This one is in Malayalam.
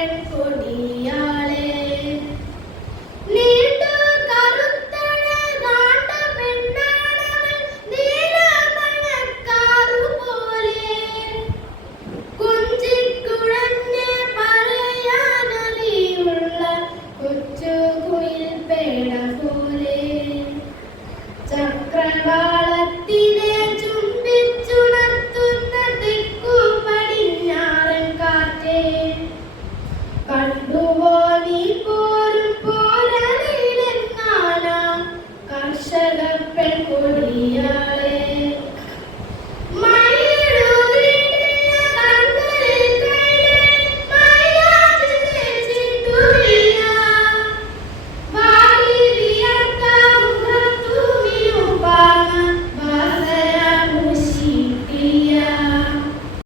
Gracias. കണ്ടുപോനി പോരും പോരണിലെങ്ങാനാം കർഷക പെൺകൊടിയാളെ